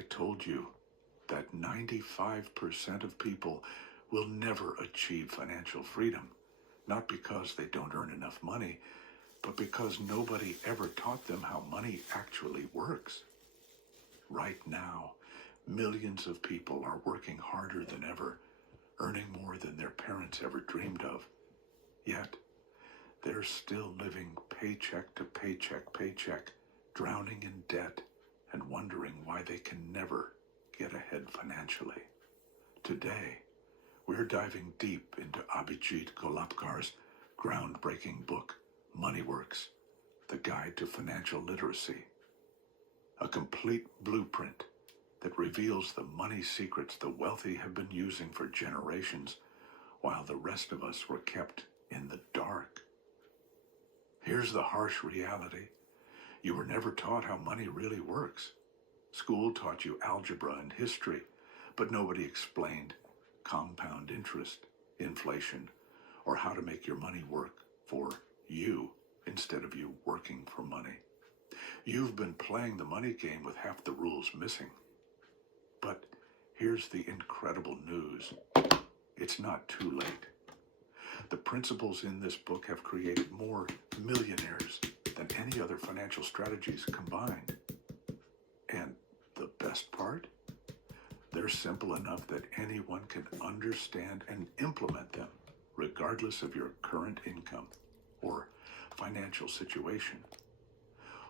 I told you that 95% of people will never achieve financial freedom, not because they don't earn enough money, but because nobody ever taught them how money actually works. Right now, millions of people are working harder than ever, earning more than their parents ever dreamed of. Yet, they're still living paycheck to paycheck, drowning in debt and wondering why they can never get ahead financially. Today, we're diving deep into Abhijit Golabkar's groundbreaking book, MoneyWorks, The Guide to Financial Literacy, a complete blueprint that reveals the money secrets the wealthy have been using for generations while the rest of us were kept in the dark. Here's the harsh reality. You were never taught how money really works. School taught you algebra and history, but nobody explained compound interest, inflation, or how to make your money work for you instead of you working for money. You've been playing the money game with half the rules missing. But here's the incredible news. It's not too late. The principles in this book have created more millionaires than any other financial strategies combined. And the best part? They're simple enough that anyone can understand and implement them, regardless of your current income or financial situation.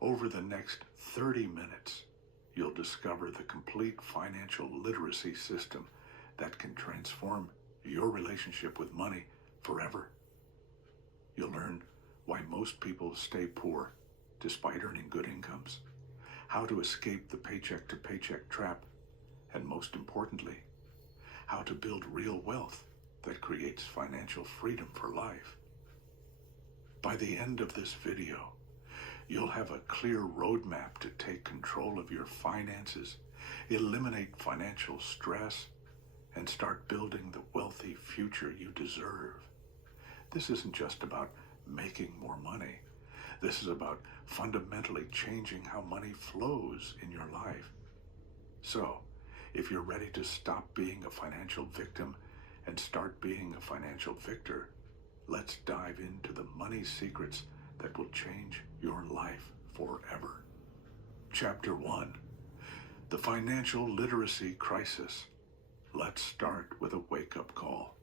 Over the next 30 minutes, you'll discover the complete financial literacy system that can transform your relationship with money forever. You'll learn why most people stay poor despite earning good incomes, how to escape the paycheck to paycheck trap, and most importantly, how to build real wealth that creates financial freedom for life. By the end of this video, you'll have a clear roadmap to take control of your finances, eliminate financial stress, and start building the wealthy future you deserve. This isn't just about making more money. This is about fundamentally changing how money flows in your life. So, if you're ready to stop being a financial victim and start being a financial victor, let's dive into the money secrets that will change your life forever. Chapter 1, The Financial Literacy Crisis. Let's start with a wake-up call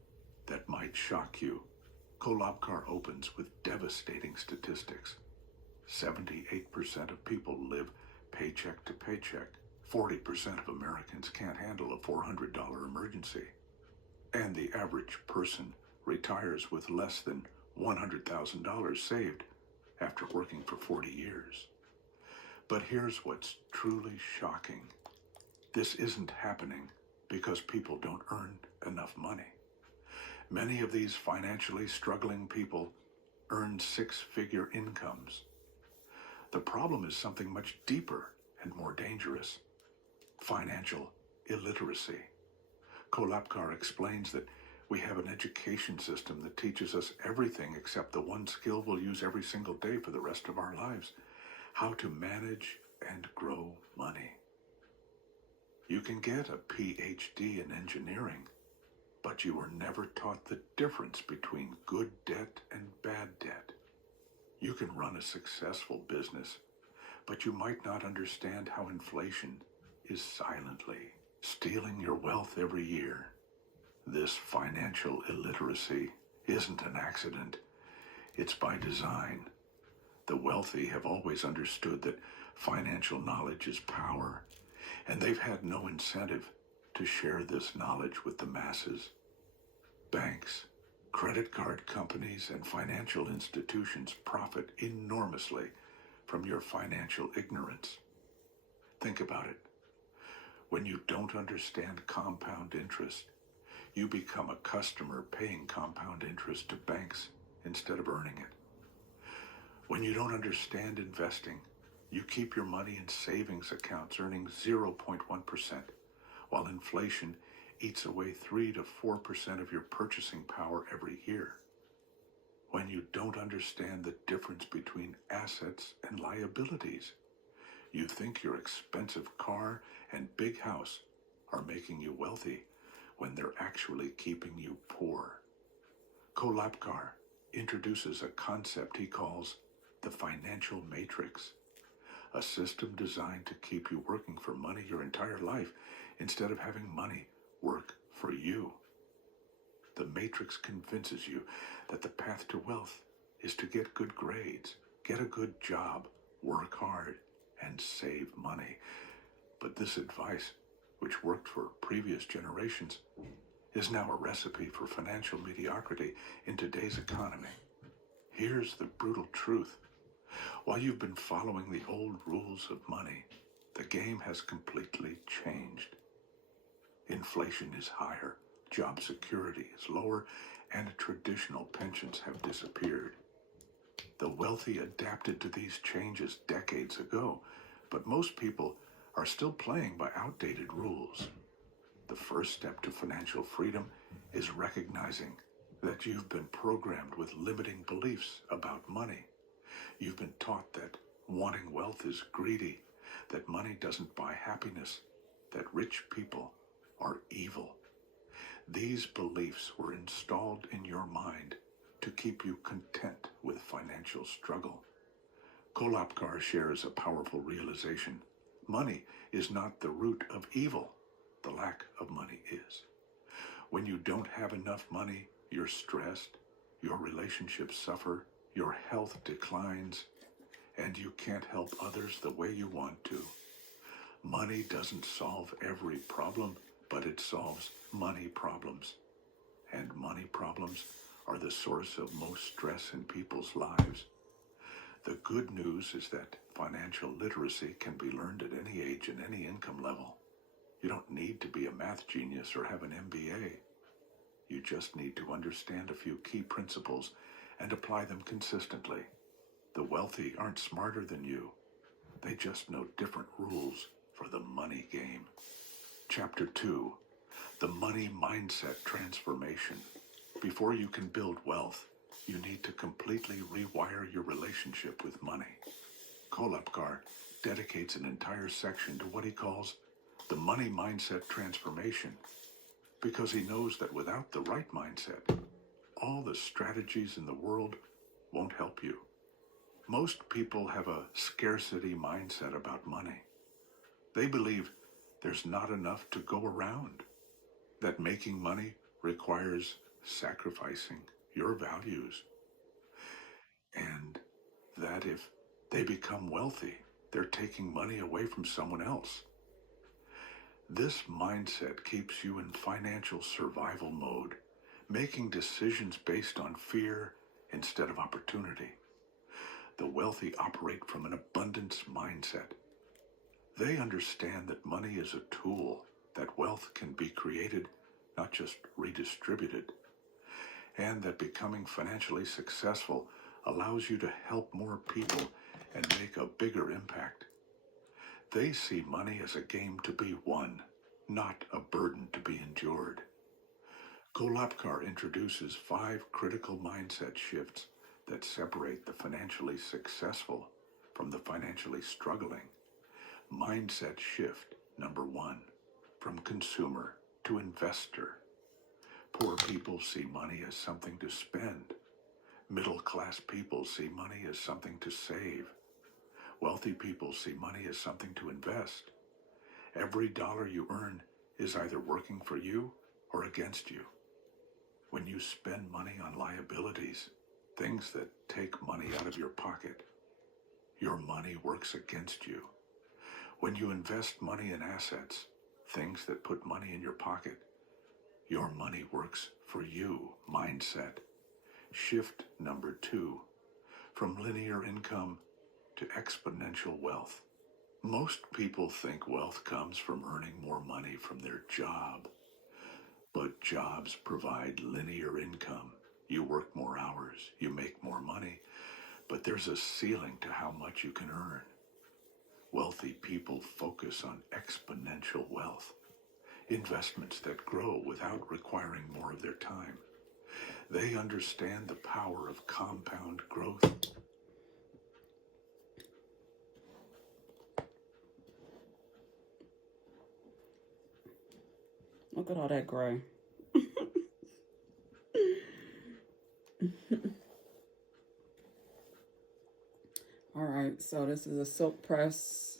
that might shock you. Golabkar opens with devastating statistics. 78% of people live paycheck to paycheck. 40% of Americans can't handle a $400 emergency. And the average person retires with less than $100,000 saved after working for 40 years. But here's what's truly shocking. This isn't happening because people don't earn enough money. Many of these financially struggling people earn six-figure incomes. The problem is something much deeper and more dangerous: financial illiteracy. Golabkar explains that we have an education system that teaches us everything except the one skill we'll use every single day for the rest of our lives: how to manage and grow money. You can get a PhD in engineering, but you were never taught the difference between good debt and bad debt. You can run a successful business, but you might not understand how inflation is silently stealing your wealth every year. This financial illiteracy isn't an accident. It's by design. The wealthy have always understood that financial knowledge is power, and they've had no incentive to share this knowledge with the masses. Banks, credit card companies, and financial institutions profit enormously from your financial ignorance. Think about it. When you don't understand compound interest, you become a customer paying compound interest to banks instead of earning it. When you don't understand investing, you keep your money in savings accounts earning 0.1%, while inflation eats away 3 to 4% of your purchasing power every year. When you don't understand the difference between assets and liabilities, You think your expensive car and big house are making you wealthy when they're actually keeping you poor. Kolapkar introduces a concept he calls the financial matrix, a system designed to keep you working for money your entire life instead of having money work for you. The matrix convinces you that the path to wealth is to get good grades, get a good job, work hard, and save money. But this advice, which worked for previous generations, is now a recipe for financial mediocrity in today's economy. Here's the brutal truth. While you've been following the old rules of money, the game has completely changed. Inflation is higher, job security is lower, and traditional pensions have disappeared. The wealthy adapted to these changes decades ago, but most people are still playing by outdated rules. The first step to financial freedom is recognizing that you've been programmed with limiting beliefs about money. You've been taught that wanting wealth is greedy, that money doesn't buy happiness, that rich people are evil. These beliefs were installed in your mind to keep you content with financial struggle. Kolapkar shares a powerful realization. Money is not the root of evil. The lack of money is. When you don't have enough money, you're stressed, your relationships suffer, your health declines, and you can't help others the way you want to. Money doesn't solve every problem, but it solves money problems. And money problems are the source of most stress in people's lives. The good news is that financial literacy can be learned at any age and any income level. You don't need to be a math genius or have an MBA. You just need to understand a few key principles and apply them consistently. The wealthy aren't smarter than you. They just know different rules for the money game. Chapter 2, The Money Mindset Transformation. Before you can build wealth, you need to completely rewire your relationship with money. Kolapkar dedicates an entire section to what he calls the money mindset transformation, because he knows that without the right mindset, all the strategies in the world won't help you. Most people have a scarcity mindset about money. They believe there's not enough to go around, that making money requires sacrificing your values, and that if they become wealthy, they're taking money away from someone else. This mindset keeps you in financial survival mode, making decisions based on fear instead of opportunity. The wealthy operate from an abundance mindset. They understand that money is a tool, that wealth can be created, not just redistributed, and that becoming financially successful allows you to help more people and make a bigger impact. They see money as a game to be won, not a burden to be endured. Kolapkar introduces 5 critical mindset shifts that separate the financially successful from the financially struggling. Mindset shift number 1, from consumer to investor. Poor people see money as something to spend. Middle-class people see money as something to save. Wealthy people see money as something to invest. Every dollar you earn is either working for you or against you. When you spend money on liabilities, things that take money out of your pocket, your money works against you. When you invest money in assets, things that put money in your pocket, your money works for you. Mindset. Shift number 2, from linear income to exponential wealth. Most people think wealth comes from earning more money from their job. But jobs provide linear income. You work more hours, you make more money, but there's a ceiling to how much you can earn. Wealthy people focus on exponential wealth, investments that grow without requiring more of their time. They understand the power of compound growth. Look at all that gray. All right, so this is a silk press.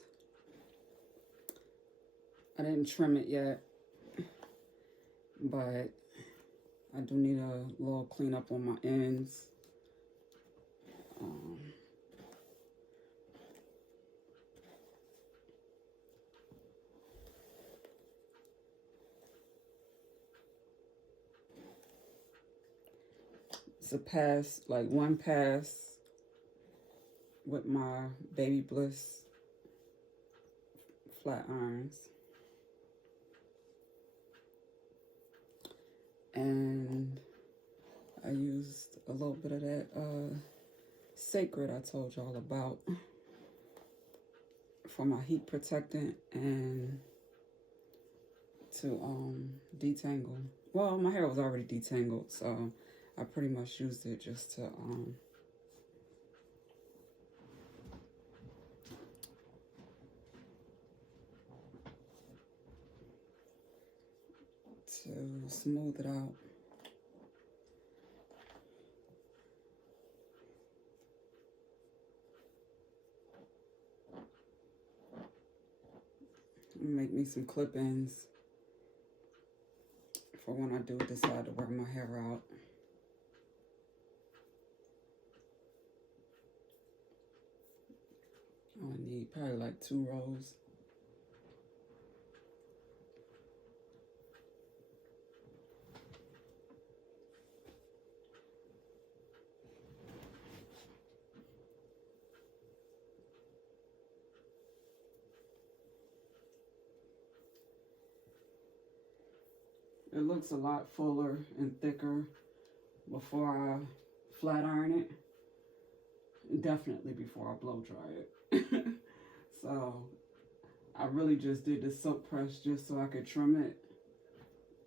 I didn't trim it yet, but I do need a little cleanup on my ends. It's a pass, like one pass with my Baby Bliss flat irons. And I used a little bit of that Sacred I told y'all about for my heat protectant and to detangle. Well, my hair was already detangled, so I pretty much used it just to smooth it out. Make me some clip-ins for when I do decide to wear my hair out. I need probably like 2 rows. It looks a lot fuller and thicker before I flat iron it. Definitely before I blow dry it. So I really just did the silk press just so I could trim it.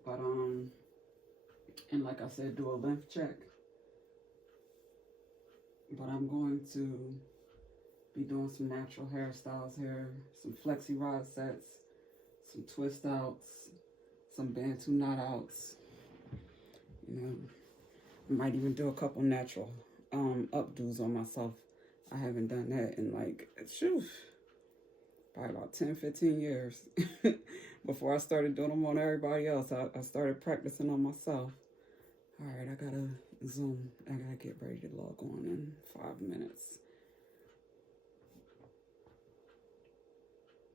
But and like I said, do a length check. But I'm going to be doing some natural hairstyles here, some flexi rod sets, some twist outs, some Bantu knot outs. You know, I might even do a couple natural updos on myself. I haven't done that in like, probably about 10, 15 years. Before I started doing them on everybody else, I started practicing on myself. All right, I gotta zoom. I gotta get ready to log on in 5 minutes.